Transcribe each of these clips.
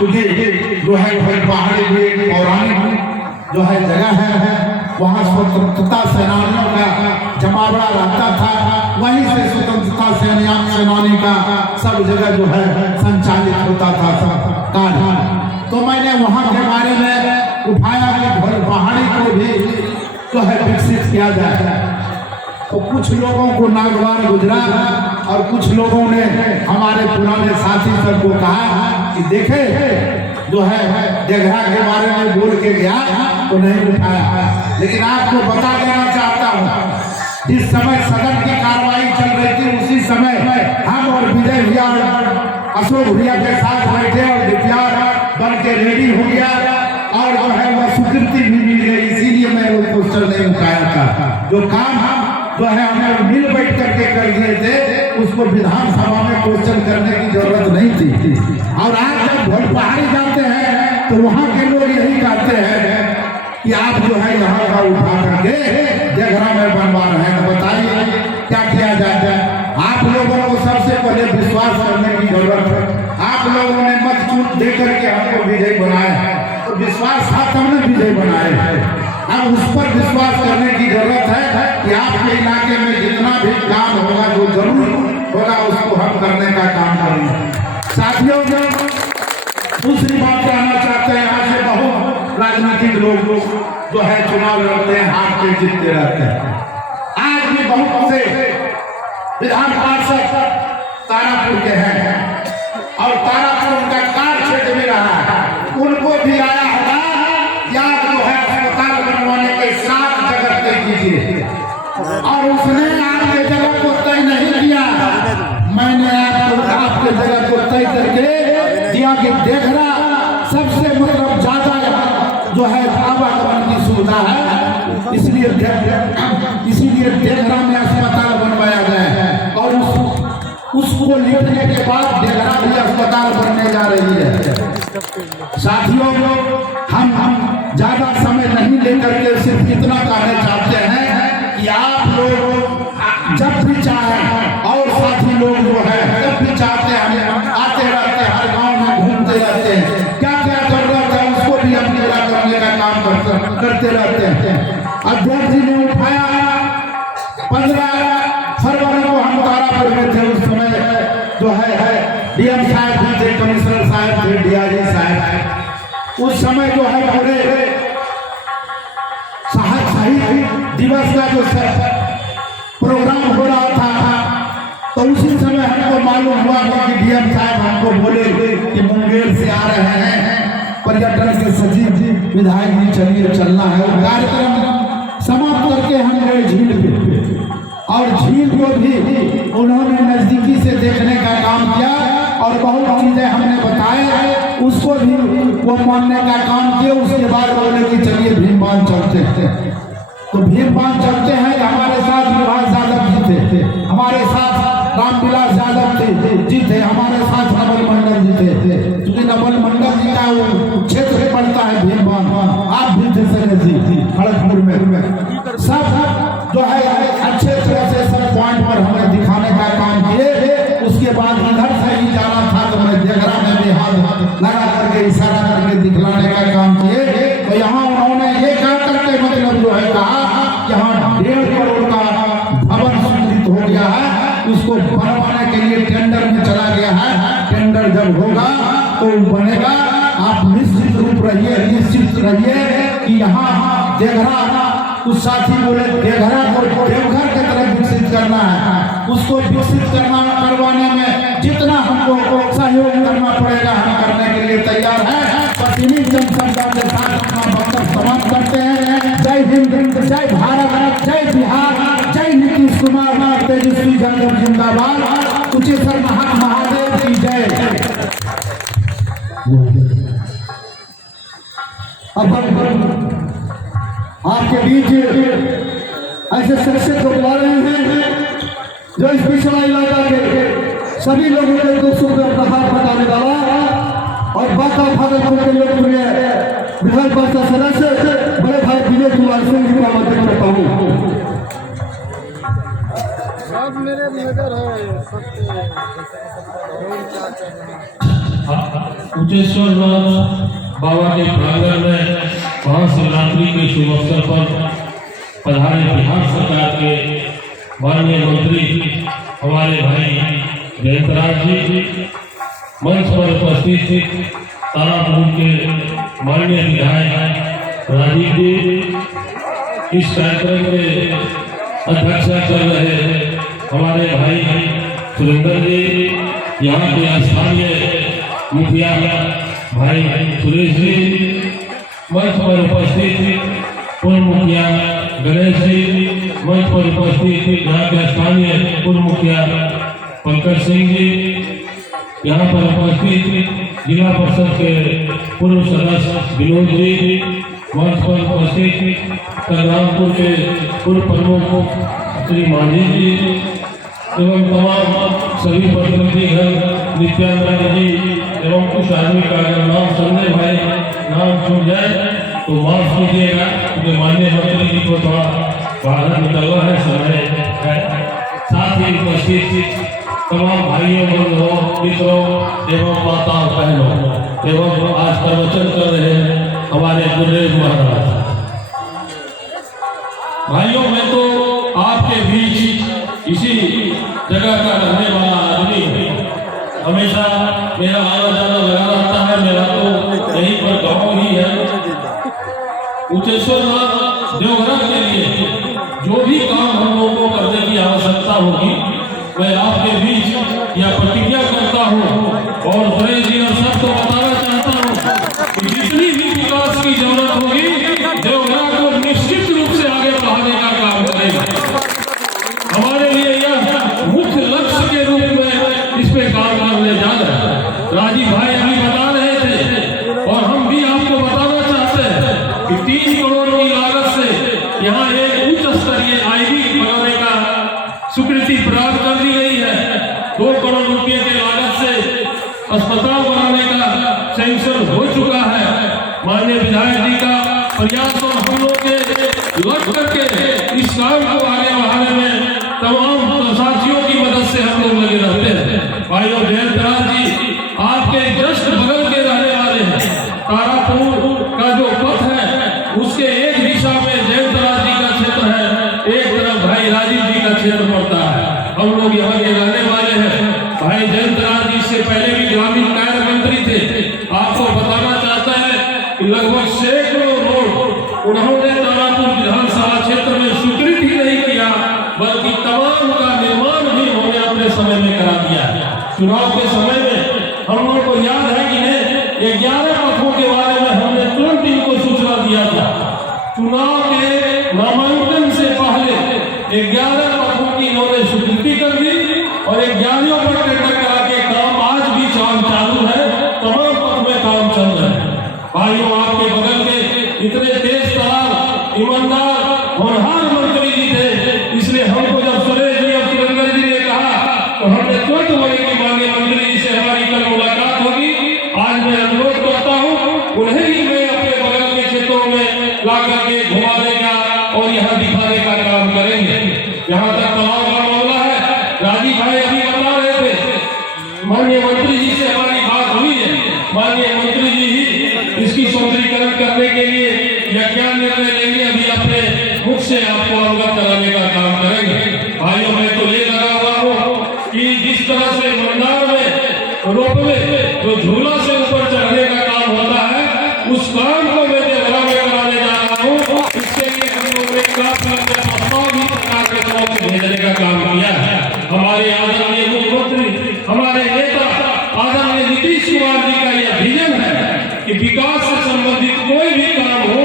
क्योंकि जो है पहाड़ी भी एक पौराणिक जो है जगह है, वहाँ स्वतंत्रता सेनानियों का जमावड़ा रहता था, वहीं से स्वतंत्रता सेनानी का सब जगह जो है संचालित होता था सब कार्य। तो मैंने वहाँ के बारे में उठाया कि पहाड़ी को भी जो है विकसित किया जाए। तो कुछ लोगों को नागवार गुजरा और कुछ लोगों ने हमारे पुराने साथी सबको कहा कि देखे जो है देघरा के बारे में बोल के गया तो नहीं उठाया। लेकिन आपको बता देना चाहता हूँ, जिस समय सदन की कार्रवाई चल रही थी उसी समय हम और विजय भैया अशोक भैया के साथ बैठे और डीपीआर बन के रेडी हो गया और जो है वह स्वीकृति भी मिल गई। इसीलिए मैं वो पोस्टर नहीं उठाया था। जो काम जो है हमें मिल बैठ करके कर दिए थे उसको विधानसभा में क्वेश्चन करने की जरूरत नहीं थी। और आज जब भोलपहाड़ी जाते हैं तो वहाँ के लोग यही कहते हैं कि आप जो है यहाँ का उठा करके देघरा में बनवा रहे हैं। तो बताइए क्या किया जाए? आप लोगों को सबसे पहले विश्वास करने की जरूरत है। आप लोगों ने मत छूट दे करके हमको विजय बनाया है, तो विश्वास था तब ने विजय बनाए हैं। अब उस पर विश्वास करने की जरूरत है कि आपके इलाके में जितना भी काम होगा जो जरूर होगा उसको हम करने का काम करेंगे। साथियों दूसरी बात कहना चाहते हैं, यहाँ से बहुत राजनीतिक लोग जो है चुनाव लड़ते हैं, हारते जीतते रहते हैं। आज भी बहुत से विधान पार्षद तारापुर के हैं और तारापुर उनका कार्य क्षेत्र में रहा है, उनको भी आया होगा याद जो है अस्पताल बनवाने के 7 जगह तय कीजिए और उसने आपके जगह को तय नहीं किया। मैंने आपके जगह को तय करके दिया कि देघरा सबसे मतलब ज्यादा जो है आवागमन की सुविधा है, इसीलिए देघरा में अस्पताल बनवाया गया है और उसको लेने के बाद देघरा भी अस्पताल बनने जा रही है। साथियों हम ज्यादा समय नहीं लेकर के सिर्फ इतना कहना चाहते हैं कि आप लोग जब भी चाहें और साथी लोग जो है जब भी चाहते हैं आते रहते हैं, हर गांव में घूमते रहते हैं, क्या क्या जरूरत है उसको भी हम पूरा करने का काम करते रहते हैं। अध्यक्ष जी ने उठाया 15 फरवरी को हम तारापुर में थे, उस समय जो है डीएम साहब भी थे, कमिश्नर साहब थे, डीआईजी साहब। उस समय जो है पूरे शहीद दिवस का जो प्रोग्राम हो रहा था तो उसी समय हमको मालूम हुआ कि डीएम साहब हमको बोले कि मुंगेर से आ रहे हैं पर्यटन के सचिव जी, विधायक जी चलिए चलना है। कार्यक्रम समाप्त करके हम गए झील पे और झील को भी उन्होंने नजदीकी से देखने का काम किया और बहुत चीजें हमने बताए, उसको भी वो मानने का काम किया। उसके बाद बोले कि चलिए भीमबान चलते हैं। तो भीमबान चलते हैं। हमारे साथ विभास यादव जी थे, हमारे साथ रामविलास यादव जी थे, हमारे साथ नवल मंडल जी थे। क्योंकि नवल मंडल जी का वो क्षेत्र पड़ता है भीमबान, आप भी थे खड़गपुर में। सब जो है अच्छे तरह से सब पॉइंट पर हमें दिखाने का काम किए। उसके बाद इधर से ही जाना था तो मैं देघरा में भी हाथ लगा करके इशारा करके दिखलाने का काम किए। तो यहाँ उन्होंने ये कहा करके मतलब जो है कहा यहाँ 1.5 करोड़ का भवन स्वीकृत हो गया है, उसको बनवाने के लिए टेंडर में चला गया है। टेंडर जब होगा तो बनेगा। आप निश्चित रूप रहिए, निश्चित रहिए कि यहाँ देघरा, कुछ साथी बोले देघरा को देवघर की तरफ विकसित करना है, उसको विकसित करवाने में जितना हमको सहयोग करना पड़ेगा हम करने के लिए तैयार है। प्रतिनिधि जनसंख्या के साथ अपना वक्तव्य समाप्त करते हैं। जय हिंद, जय भारत, जय बिहार, जय नीतीश कुमार, तेजस्वी यादव जिंदाबाद, उच्चेश्वर महादेव की जय। अब आपके बीच ऐसे शख्सियत को बुला रहे हैं जो इस पिछड़ा इलाका के सभी लोगों के दुख सुख में अपना हाथ बताने वाला और बाका भागलपुर के लोकप्रिय विधान परिषद सदस्य बड़े भाई विजय कुमार सिंह जी का आमंत्रित करता हूँ। सब मेरे नजर है, सब उच्चेश्वरनाथ बाबा के प्रांगण में महाशिवरात्रि के शुभ अवसर पर पधारे बिहार सरकार के माननीय मंत्री हमारे भाई जयंतराज जी, मंच पर उपस्थित तारापुर के माननीय विधायक राजीव जी, इस कार्यक्रम के अध्यक्षता कर रहे हमारे भाई सुरेंद्र जी, यहाँ के स्थानीय मुखिया भाई सुरेश जी, मंच पर उपस्थित पूर्व मुखिया गणेश जी, मंच पर उपस्थित यहाँ के स्थानीय पूर्व मुखिया पंकज सिंह जी, यहाँ पर उपस्थित जिला परिषद के पूर्व सदस्य विनोद जी, मंच पर उपस्थित संग्रामपुर के पूर्व प्रमुख श्री मांझी जी एवं तमाम सभी प्रतिनिधिगण, नित्यानंद जी एवं कुछ आदमी का अगर नाम संजय भाई नाम छूट जाए तो माफ कीजिएगा, क्योंकि माननीय मंत्री जी को थोड़ा बाहर निकलना है, समय है। साथ ही उपस्थित तमाम भाइयों बंधुओं मित्रों एवं माताओं बहनों एवं आज प्रवचन कर रहे हमारे गुरुदेव महाराज भाइयों, मैं तो आपके बीच इसी जगह का रहने वाला आदमी हूँ। हमेशा मेरा आना जाना लगा रहता है, मेरा तो यहीं पर गाँव ही है। उच्चेश्वरनाथ देवघर के लिए जो भी काम हम लोगों को करने की आवश्यकता होगी, मैं आपके बीच यह प्रतिज्ञा करता हूँ और सुरेश जी और सबको बताना चाहता हूँ कि जितनी भी विकास की जरूरत होगी, देवघर को निश्चित रूप से आगे बढ़ाने का काम करेगा। हमारे लिए यह मुख्य लक्ष्य के रूप में इस पे काम करने जा रहे हैं। राजीव भाई अभी बता रहे थे और हम भी आपको बताना चाहते हैं कि 3 करोड़ की लागत से यहाँ एक उच्च स्तरीय आईवी बनाने का स्वीकृति प्राप्त कर दी गई है। 2 करोड़ रुपए की लागत से अस्पताल बनाने का सैंक्शन हो चुका है। माननीय विधायक जी का प्रयास और हम लोग के लग करके इस काम को आगे बढ़ाने में तमाम साथियों की मदद से हम लोग लगे रहते हैं। भाइयों, जयंतराज जी आपके जस्ट बगल के रहने वाले हैं। तारापुर का जो पथ है उसके एक दिशा में जयंतराज जी का क्षेत्र है, एक तरफ भाई राजीव जी का क्षेत्र पड़ता है। हम लोग यहाँ के रहने वाले हैं। भाई जयंतराज जी से पहले भी ग्रामीण कार्य मंत्री थे। आपको बताना चाहता है कि लगभग सैकड़ों रोड उन्होंने तारापुर विधानसभा क्षेत्र में स्वीकृत ही नहीं किया, बल्कि तमाम का निर्माण भी उन्होंने अपने समय में करा दिया। चुनाव के समय में हम लोगों को याद है कि नहीं, 11 पथों के बारे में हमने तुरंत इनको सूचना दिया था। चुनाव के नामांकन से पहले 11 पथों की इन्होंने स्वीकृति कर दी और 11 पर टेंडर करा के काम आज भी काम चालू है। तमाम पथ में काम चल रहा है। भाइयों, आपके बगल के इतने तेज तरार ईमानदार होनहार मंत्री जी थे, इसलिए हमको जब सुरेश जी और सुरेंद्र जी ने कहा तो हमने तुरंत बोले कि माननीय मंत्री जी से हमारी कल मुलाकात होगी। आज मैं अनुरोध करता हूँ उन्हें ही मैं अपने बगल के क्षेत्रों में ला करके घुमाने का और यहाँ दिखाने का काम करेंगे। यहाँ तक तलाव का मामला है, राजीव भाई अभी बता रहे थे, माननीय मंत्री जी से हमारी बात हुई है। माननीय मंत्री जी ही इसकी सौंदर्यीकरण करने के लिए या क्या निर्णय लेंगे, अभी अपने मुख से आपको अवगत कराने का काम करेंगे। भाइयों, मैं तो ये लगा हुआ हूँ कि जिस तरह से मंदार में रोपवे जो झूला से ऊपर चढ़ने का काम होता है, उस काम को मैं देवघर में कराने जा रहा हूँ। इसके लिए हम लोगों ने प्रस्ताव भी सरकार के तरफ भेजने का काम किया है। हमारे आदरणीय मुख्यमंत्री, हमारे नेता आदरणीय नीतीश कुमार जी का यह विजन है कि विकास से संबंधित कोई भी काम हो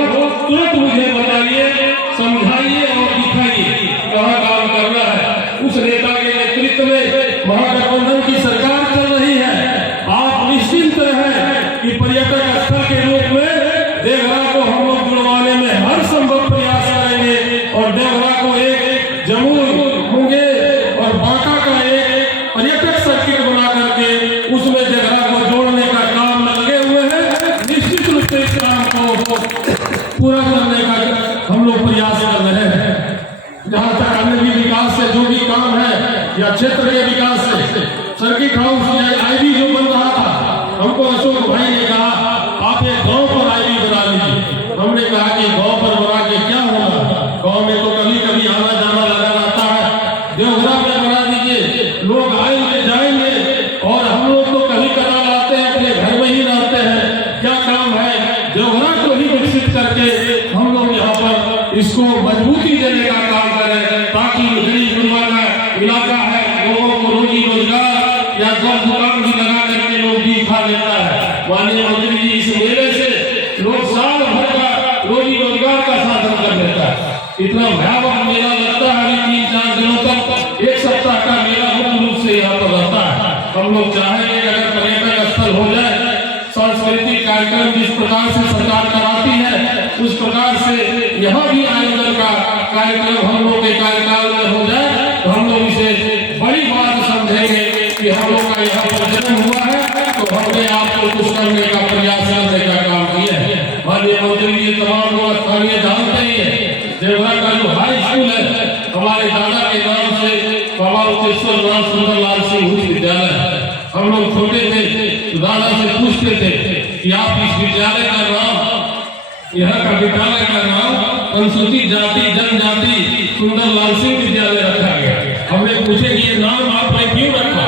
तुरंत मुझे बताइए, समझाइए और दिखाइए कहाँ काम करना है। उस नेता के नेतृत्व में महागठबंधन की सरकार चल रही है। आप निश्चिंत रहें कि पर्यटक स्थल के रूप में देवघर को हम लोग जुड़वाने में हर संभव प्रयास करेंगे और देवघर को एक जमुई, मुंगेर और बांका का एक पर्यटक सर्किट बना करके उसमें देवघर को जोड़ने का काम में लगे हुए हैं। निश्चित रूप से इस काम को पूरा करने का हम लोग प्रयास कर रहे हैं। जहाँ तक अन्य भी विकास से जो भी काम है या क्षेत्र के विकास से सर्किट हाउस या आईवी जो बन रहा था, हमको अशोक भाई इसको मजबूती देने का काम करें, ताकि गरीब गुरबा का इलाका है, लोगों को रोजी रोजगार या जब दुकान भी लगाने के लोग भी खा लेता है। माननीय मंत्री जी, इस मेले से लोग साल भर का रोजी रोजगार का साधन कर लेता है। इतना भयावह मेला लगता है, अभी 3-4 दिनों तक, एक सप्ताह का मेला मुख्य रूप से यहाँ पर रहता है। हम लोग चाहेंगे अगर पर्यटन स्थल हो जाए, सांस्कृतिक कार्यक्रम जिस प्रकार से सरकार कराती है उस प्रकार से यहाँ भी आयोजन का कार्यक्रम हम लोग के कार्यकाल में हो जाए, तो हम लोग इसे बड़ी बात समझेंगे कि हम लोग का यहाँ पर जन्म हुआ है, तो हमने आपको कुछ करने का प्रयास करने का काम किया है। माननीय मंत्री जी, तमाम लोग स्थानीय जानते ही है, देवघर का जो हाई स्कूल है हमारे दादा के नाम से बाबा उच्चेश्वर नाथ सुंदरलाल सिंह उच्च विद्यालय है। हम लोग छोटे थे तो दादा से पूछते थे कि आप इस विद्यालय का नाम, यहाँ का विद्यालय का नाम अनुसूचित जाति जनजाति सुंदरलाल सिंह विद्यालय रखा गया। हमने पूछे कि ये नाम आपने क्यों रखा?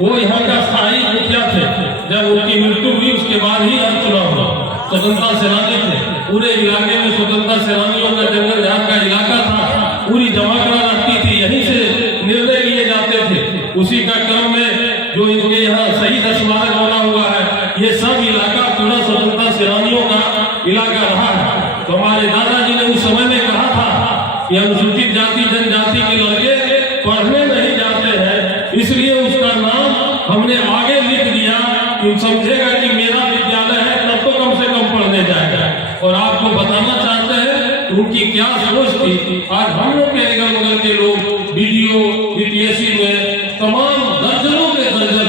वो यहाँ का स्थायी मुखिया थे, जब उनकी मृत्यु हुई उसके बाद ही चुनाव हुआ। स्वतंत्रता सेनानी थे, पूरे इलाके में स्वतंत्रता सेनानियों का जंगल झाड़ का इलाका था, पूरी जमाकड़ा रखती थी, यहीं से निर्णय लिए जाते थे। उसी का क्रम में जो इनके यहाँ शहीद स्मारक बना हुआ है, ये सब इलाका पूरा स्वतंत्रता सेनानियों का इलाका रहा है। तो हमारे दादाजी ने उस समय में कहा था कि अनुसूचित जाति जनजाति के लड़के पढ़ने नहीं जाते हैं, इसलिए उसका नाम हमने आगे लिख दिया कि समझेगा कि मेरा विद्यालय है, तब तो कम से कम पढ़ने जाएगा। और आपको बताना चाहते हैं उनकी क्या सोच थी। आज हम लोग के अगल बगल के लोग बीडीओ बीपीएससी में तमाम दर्जनों के दर्जन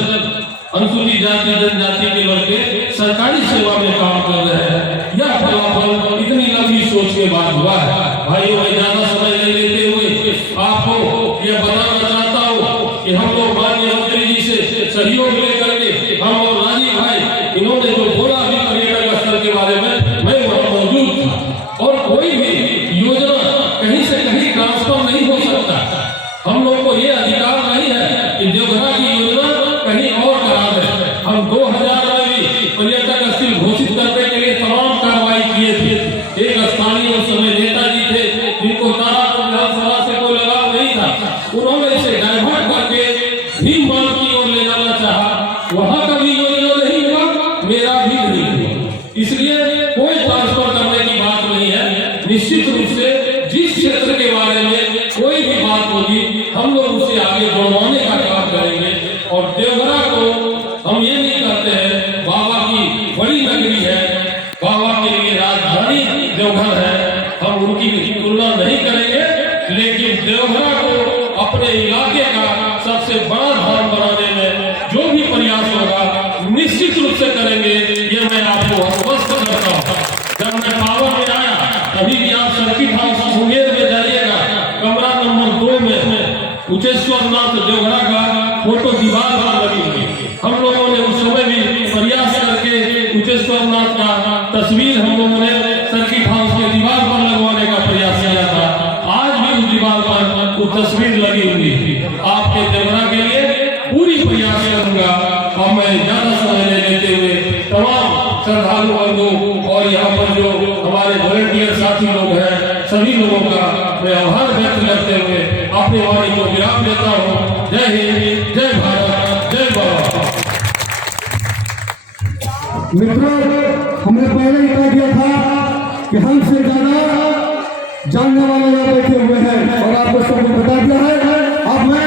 अनुसूचित जाति जनजाति के लड़के सरकारी सेवा में काम कर रहे हैं। यह फलाफल इतनी लंबी सोच के बाद हुआ है। भाइयों, मैं ज्यादा समय नहीं लेते हुए आपको यह बताना चाहता हूँ कि हम लोग माननीय मंत्री जी से सहयोग लेकर के हम और राजीव भाई, इन्होंने जो बोला भी पर्यटन स्थल के बारे में, मैं वहाँ मौजूद था। और कोई भी योजना कहीं से कहीं ट्रांसफर नहीं हो सकता। हम लोग को ये अधिकार नहीं है कि देवघर की योजना कहीं और करा दे। हम 2000 में भी पर्यटक स्थल घोषित करने के लिए तमाम कार्रवाई किए थे। एक स्थानीय उस समय नेताजी थे जिनको तारापुर विधानसभा से कोई लगाव नहीं था, उन्होंने इसे डाइवर्ट करके भीमबाल की ओर ले जाना चाहा। वहां का भी योजना नहीं हुआ, मेरा भी नहीं हुआ। इसलिए कोई ट्रांसफर करने की बात नहीं है। निश्चित रूप से जिस क्षेत्र के बारे में कोई भी बात होगी हम लोग उसे आगे बढ़वाने का काम करेंगे। और देवघर को हम ये नहीं कहते हैं बाबा की बड़ी नगरी है, बाबा के लिए राजधानी देवघर है, हम उनकी तुलना नहीं करेंगे, लेकिन देवघर को अपने इलाके का सबसे बड़ा धाम बनाने में जो भी प्रयास होगा निश्चित रूप से करेंगे, ये मैं आपको आश्वस्त करता हूँ। जब मैं पावर में आया तभी भी आप सर्किट हाउस मुंगेर में जाइएगा, कमरा नंबर 2 में उच्चेश्वर नाथ देवघर का फोटो दीवार पर लगी हुई। हम लोगों ने उस समय भी प्रयास करके उच्चेश्वर नाथ का तस्वीर हम लोगों ने सर्किट हाउस के दीवार पर लगवाने का प्रयास किया था। आज भी उस दीवार पर वो तस्वीर लगी हुई है। आपके देवघर के लिए पूरी प्रयास करूंगा। और मैं ज्यादा समय लेते हुए तमाम श्रद्धालु वर्गों और यहाँ पर जो हमारे वॉलंटियर साथी लोग हैं, सभी लोगों का मैं आभार व्यक्त करते हुए अपनी वाणी को विराम देता हूँ। जय हिंद, जय भारत, जय बाबा। मित्रों, हमने पहले ही कह दिया था कि हमसे ज्यादा जानने वाले यहाँ बैठे हुए हैं और आपको सबको बता दिया है। अब मैं